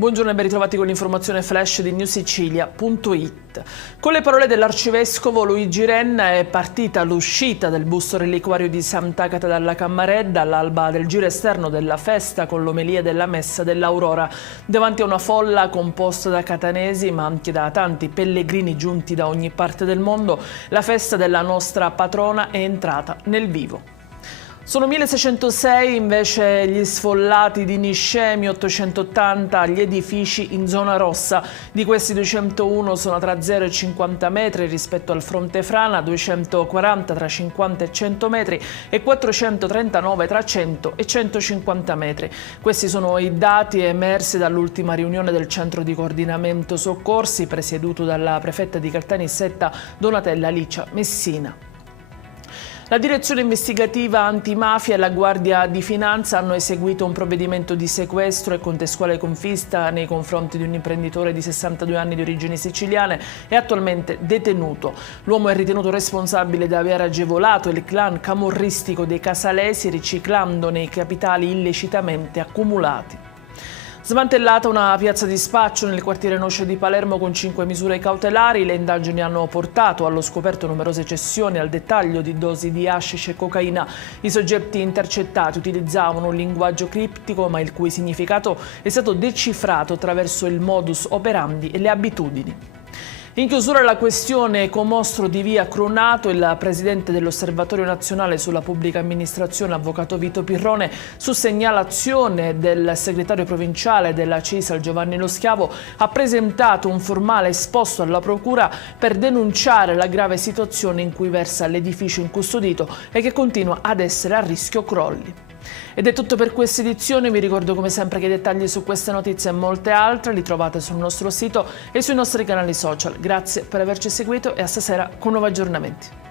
Buongiorno e ben ritrovati con l'informazione flash di newsicilia.it. Con le parole dell'arcivescovo Luigi Renna è partita l'uscita del busto reliquiario di Sant'Agata dalla Cammaredda all'alba del giro esterno della festa con l'omelia della Messa dell'Aurora. Davanti a una folla composta da catanesi ma anche da tanti pellegrini giunti da ogni parte del mondo, la festa della nostra patrona è entrata nel vivo. Sono 1606 invece gli sfollati di Niscemi, 880 gli edifici in zona rossa. Di questi 201 sono tra 0 e 50 metri rispetto al fronte frana, 240 tra 50 e 100 metri e 439 tra 100 e 150 metri. Questi sono i dati emersi dall'ultima riunione del Centro di Coordinamento Soccorsi presieduto dalla prefetta di Caltanissetta Donatella Licia Messina. La direzione investigativa antimafia e la Guardia di Finanza hanno eseguito un provvedimento di sequestro e contestuale confisca nei confronti di un imprenditore di 62 anni di origini siciliane e attualmente detenuto. L'uomo è ritenuto responsabile di aver agevolato il clan camorristico dei Casalesi riciclando nei capitali illecitamente accumulati. Smantellata una piazza di spaccio nel quartiere Noce di Palermo con 5 misure cautelari, le indagini hanno portato allo scoperto numerose cessioni al dettaglio di dosi di hashish e cocaina. I soggetti intercettati utilizzavano un linguaggio criptico ma il cui significato è stato decifrato attraverso il modus operandi e le abitudini. In chiusura la questione Comostro di via Cronato, il presidente dell'Osservatorio Nazionale sulla Pubblica Amministrazione, avvocato Vito Pirrone, su segnalazione del segretario provinciale della CISAL Giovanni Lo Schiavo, ha presentato un formale esposto alla Procura per denunciare la grave situazione in cui versa l'edificio incustodito e che continua ad essere a rischio crolli. Ed è tutto per questa edizione, vi ricordo come sempre che i dettagli su queste notizie e molte altre li trovate sul nostro sito e sui nostri canali social. Grazie per averci seguito e a stasera con nuovi aggiornamenti.